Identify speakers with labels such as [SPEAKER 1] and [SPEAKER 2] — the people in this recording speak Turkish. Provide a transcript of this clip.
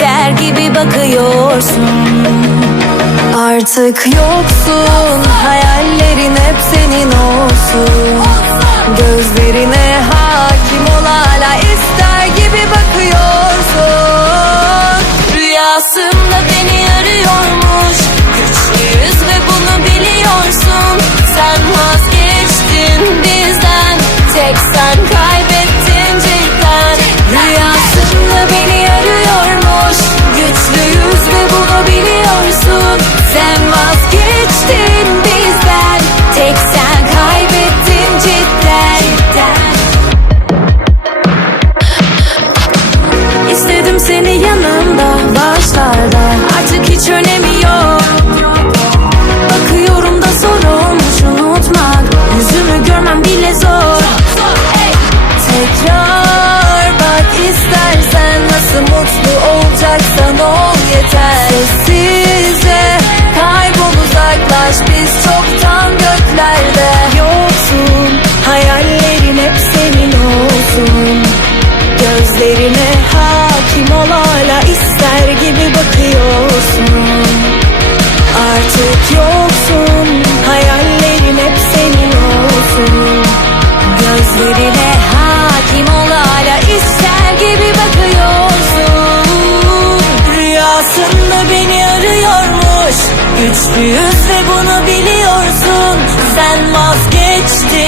[SPEAKER 1] ister gibi bakıyorsun.
[SPEAKER 2] Artık yoksun. Hayallerin hep senin olsun. Gözlerine hakim Nasıl mutlu Güçlüyüz ve bunu biliyorsun. Sen vazgeçtin